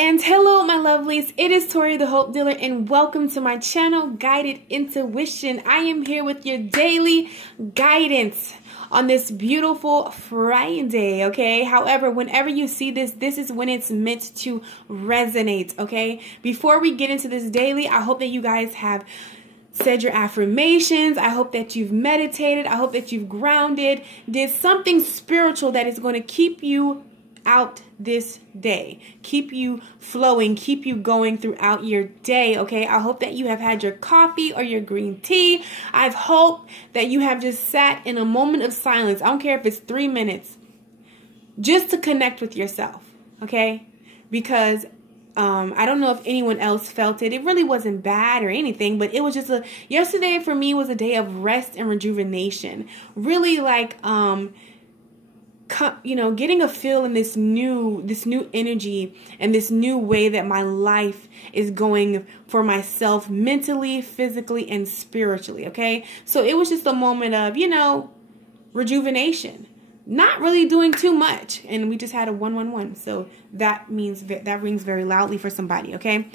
And hello, my lovelies. It is Tori, the Hope Dealer, and welcome to my channel, Guided Intuition. I am here with your daily guidance on this beautiful Friday, okay? However, whenever you see this, this is when it's meant to resonate, okay? Before we get into this daily, I hope that you guys have said your affirmations. I hope that you've meditated. I hope that you've grounded, did something spiritual that is going to keep you out this day, keep you flowing, keep you going throughout your day, okay? I hope that you have had your coffee or your green tea. I hope that you have just sat in a moment of silence. I don't care if it's 3 minutes, just to connect with yourself, okay? Because I don't know if anyone else felt it. It really wasn't bad or anything, but it was just yesterday for me was a day of rest and rejuvenation. Really like, you know, getting a feel in this new energy and this new way that my life is going for myself mentally, physically, and spiritually, okay? So it was just a moment of, you know, rejuvenation. Not really doing too much. And we just had a 111. So that means that rings very loudly for somebody, okay?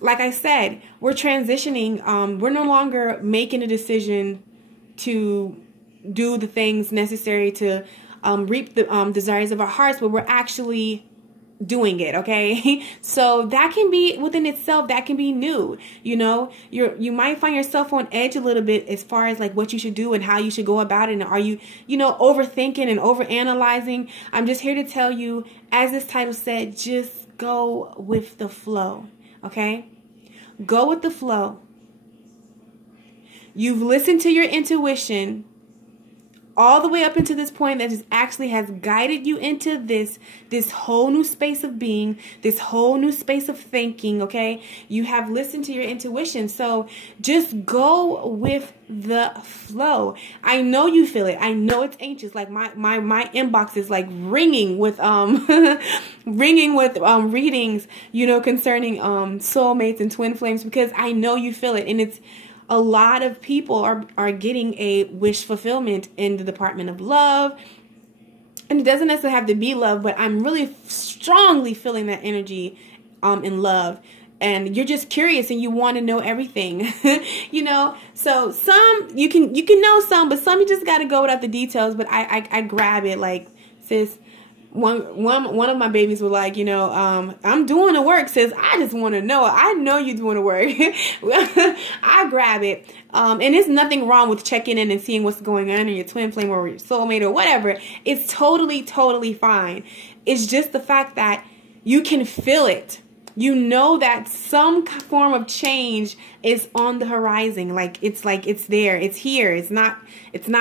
Like I said, we're transitioning. We're no longer making a decision to do the things necessary to reap the desires of our hearts, but we're actually doing it, okay? So that can be within itself, that can be new. You know, you might find yourself on edge a little bit as far as like what you should do and how you should go about it. And are you, you know, overthinking and overanalyzing? I'm just here to tell you, as this title said, just go with the flow, okay? Go with the flow. You've listened to your intuition all the way up into this point that just actually has guided you into this whole new space of being, this whole new space of thinking, okay? You have listened to your intuition, so just go with the flow. I know you feel it. I know it's anxious. Like my inbox is like ringing with readings, you know, concerning soulmates and twin flames, because I know you feel it, and it's a lot of people are getting a wish fulfillment in the department of love. And it doesn't necessarily have to be love, but I'm really strongly feeling that energy in love. And you're just curious and you want to know everything, you know? So some, you can know some, but some you just got to go without the details. But I grab it like, sis, one of my babies were like, you know, I'm doing the work, sis. I just want to know. I know you're doing the work. I grab it. And there's nothing wrong with checking in and seeing what's going on in your twin flame or your soulmate or whatever. It's totally, totally fine. It's just the fact that you can feel it. You know that some form of change is on the horizon. Like it's there. It's here. It's not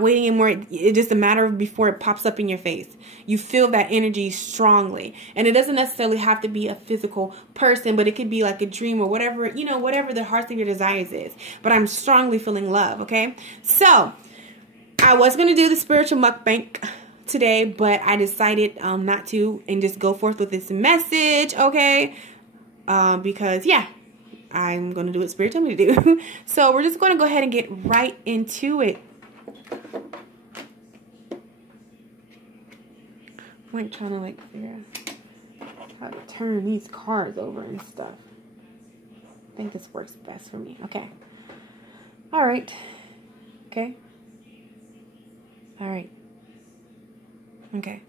waiting anymore. It's just a matter of before it pops up in your face. You feel that energy strongly. And it doesn't necessarily have to be a physical person, but it could be like a dream or whatever, you know, whatever the heart of your desires is. But I'm strongly feeling love, okay? So I was going to do the spiritual mukbang today, but I decided not to and just go forth with this message, okay? Because, yeah, I'm going to do what Spirit told me to do. So we're just going to go ahead and get right into it. I'm like trying to like figure out how to turn these cards over and stuff. I think this works best for me. Okay. All right. Okay. All right. Okay.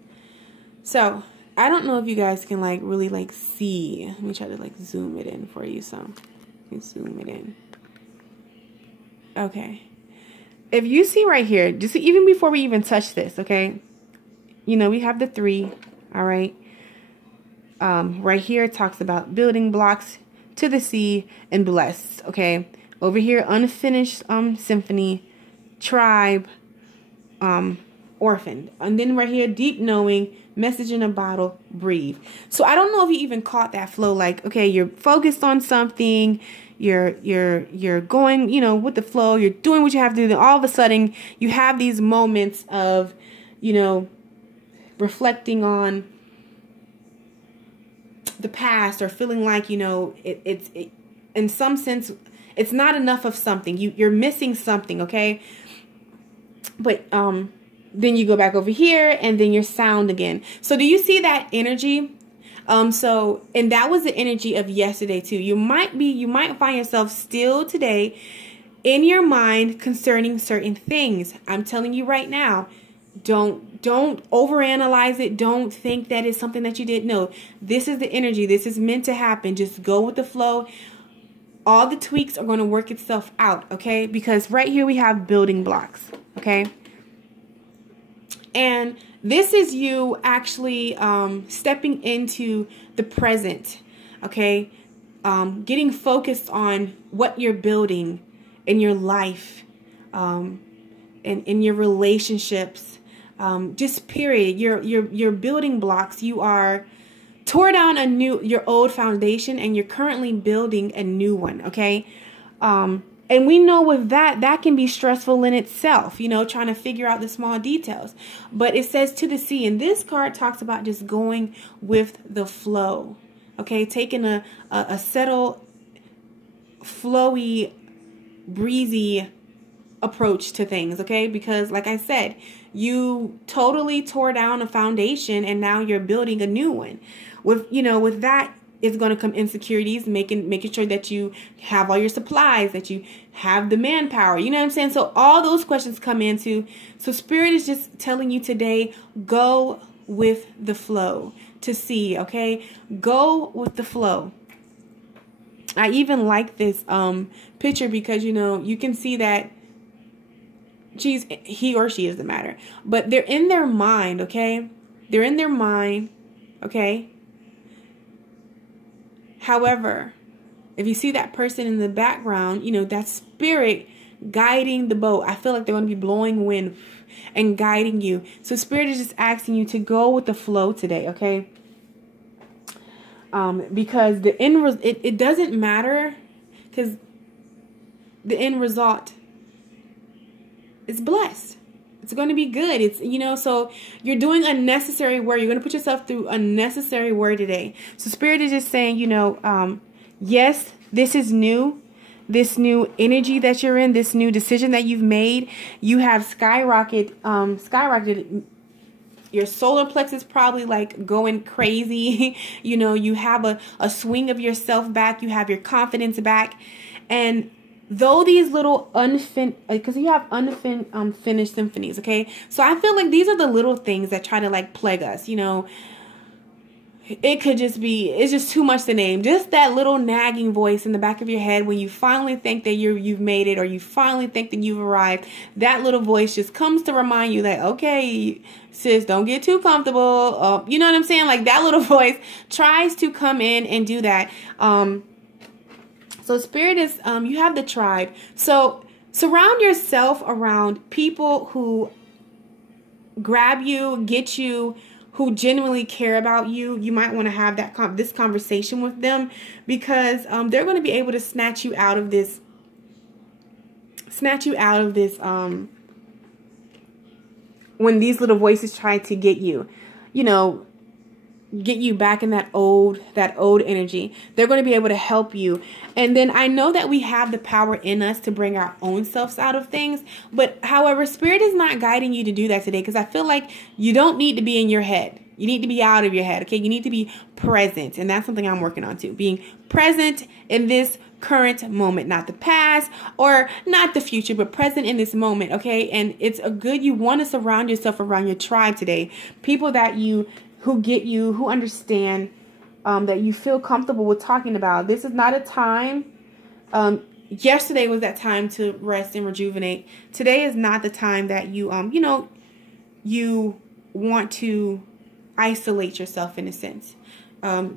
So I don't know if you guys can like really like see. Let me try to like zoom it in for you. So let me zoom it in. Okay. If you see right here, just even before we even touch this, okay, you know, we have the 3, all right. Right here it talks about building blocks to the sea and blessed, okay. Over here, unfinished symphony, tribe, orphaned. And then right here, deep knowing, message in a bottle, breathe. So I don't know if you even caught that flow. Like, okay, you're focused on something, you're going, you know, with the flow, you're doing what you have to do. Then all of a sudden you have these moments of, you know, reflecting on the past or feeling like, you know, it's in some sense, it's not enough of something. You're missing something, okay? But then you go back over here and then your sound again. So do you see that energy? So, and that was the energy of yesterday too. You might find yourself still today in your mind concerning certain things. I'm telling you right now, don't overanalyze it. Don't think that it's something that you didn't know. This is the energy. This is meant to happen. Just go with the flow. All the tweaks are going to work itself out, okay? Because right here we have building blocks, okay? And this is you actually stepping into the present, okay? Getting focused on what you're building in your life, and in your relationships, just period. Your building blocks. You are tore down your old foundation, and you're currently building a new one, okay? And we know with that can be stressful in itself, you know, trying to figure out the small details. But it says to the sea, and this card talks about just going with the flow, okay? Taking a settled, flowy, breezy approach to things, okay? Because like I said, you totally tore down a foundation and now you're building a new one. With that is going to come insecurities, making sure that you have all your supplies, that you have the manpower. You know what I'm saying? So all those questions come into. So Spirit is just telling you today, go with the flow to see, okay? Go with the flow. I even like this picture because, you know, you can see that he or she doesn't matter, but they're in their mind, okay? They're in their mind, okay? However, if you see that person in the background, you know, that's Spirit guiding the boat. I feel like they're going to be blowing wind and guiding you. So Spirit is just asking you to go with the flow today, okay? Because the it doesn't matter, because the end result is blessed. It's going to be good. It's, you know, so you're doing unnecessary work. You're going to put yourself through unnecessary work today. So Spirit is just saying, you know, yes, this is new. This new energy that you're in, this new decision that you've made, you have skyrocketed. Your solar plexus probably like going crazy. You know, you have a swing of yourself back. You have your confidence back. And though these little because you have unfinished symphonies, okay? So I feel like these are the little things that try to like plague us, you know. It could just be, it's just too much to name. Just that little nagging voice in the back of your head when you finally think that you've made it, or you finally think that you've arrived. That little voice just comes to remind you that, okay, sis, don't get too comfortable. You know what I'm saying? Like that little voice tries to come in and do that. So Spirit is, you have the tribe. So surround yourself around people who grab you, get you, who genuinely care about you. You might want to have this conversation with them, because they're going to be able to snatch you out of this when these little voices try to get you, you know, get you back in that old energy. They're going to be able to help you. And then I know that we have the power in us to bring our own selves out of things. But however, Spirit is not guiding you to do that today, because I feel like you don't need to be in your head. You need to be out of your head. Okay. You need to be present. And that's something I'm working on too. Being present in this current moment, not the past or not the future, but present in this moment. Okay. And it's you want to surround yourself around your tribe today. People that who get you, who understand, that you feel comfortable with talking about. This is not a time. Yesterday was that time to rest and rejuvenate. Today is not the time that you want to isolate yourself in a sense,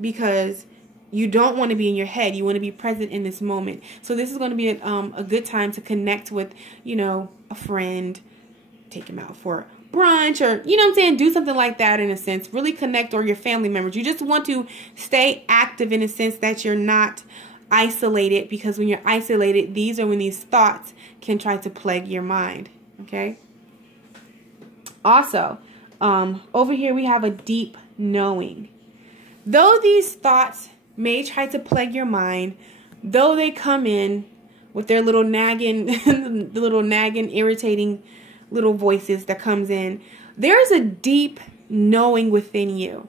because you don't want to be in your head. You want to be present in this moment. So this is going to be a good time to connect with, you know, a friend, take him out for brunch, or, you know what I'm saying, do something like that in a sense. Really connect, or your family members. You just want to stay active in a sense that you're not isolated, because when you're isolated, these are when these thoughts can try to plague your mind. Okay. Also, over here we have a deep knowing. Though these thoughts may try to plague your mind, though they come in with their little nagging, irritating little voices that comes in, there is a deep knowing within you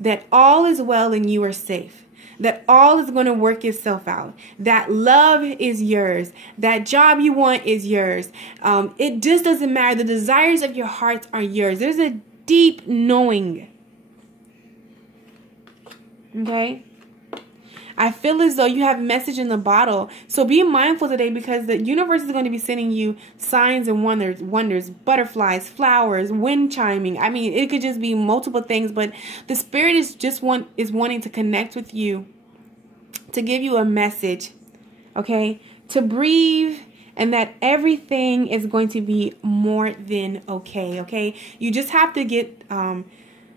that all is well and you are safe, that all is going to work itself out, that love is yours, that job you want is yours. It just doesn't matter. The desires of your heart are yours. There's a deep knowing. Okay? I feel as though you have a message in the bottle. So be mindful today, because the universe is going to be sending you signs and wonders, butterflies, flowers, wind chiming. I mean, it could just be multiple things, but the spirit is just wanting to connect with you, to give you a message, okay? To breathe, and that everything is going to be more than okay, okay? You just have to get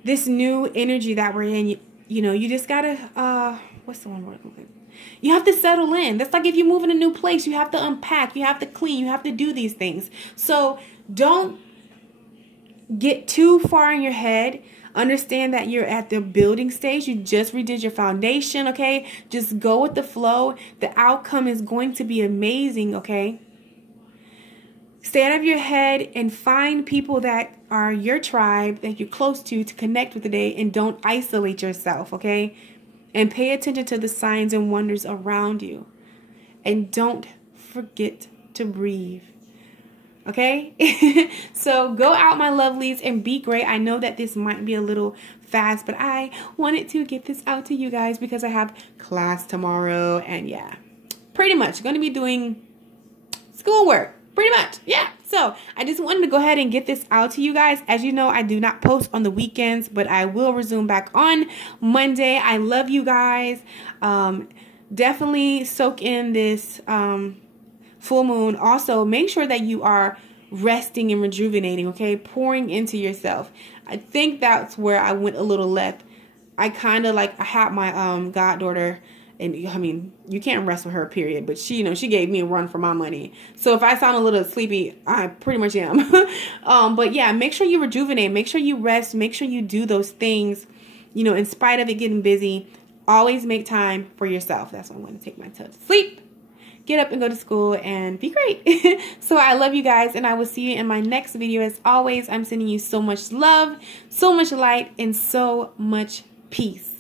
this new energy that we're in. You know, you just gotta what's the one word? You have to settle in. That's like if you move in a new place, you have to unpack, you have to clean, you have to do these things. So don't get too far in your head. Understand that you're at the building stage. You just redid your foundation, okay? Just go with the flow. The outcome is going to be amazing, okay? Stay out of your head and find people that are your tribe, that you're close to connect with today, and don't isolate yourself, okay? And pay attention to the signs and wonders around you. And don't forget to breathe. Okay? So go out, my lovelies, and be great. I know that this might be a little fast, but I wanted to get this out to you guys because I have class tomorrow. And yeah, pretty much going to be doing schoolwork. Pretty much. Yeah. So I just wanted to go ahead and get this out to you guys. As you know, I do not post on the weekends, but I will resume back on Monday. I love you guys. Definitely soak in this full moon. Also, make sure that you are resting and rejuvenating, okay? Pouring into yourself. I think that's where I went a little left. I kind of like, I had my goddaughter, and I mean, you can't rest with her, period. But she, you know, she gave me a run for my money. So if I sound a little sleepy, I pretty much am. But yeah, make sure you rejuvenate. Make sure you rest. Make sure you do those things, you know, in spite of it getting busy. Always make time for yourself. That's why I'm going to take my toe to sleep. Get up and go to school and be great. So I love you guys, and I will see you in my next video. As always, I'm sending you so much love, so much light, and so much peace.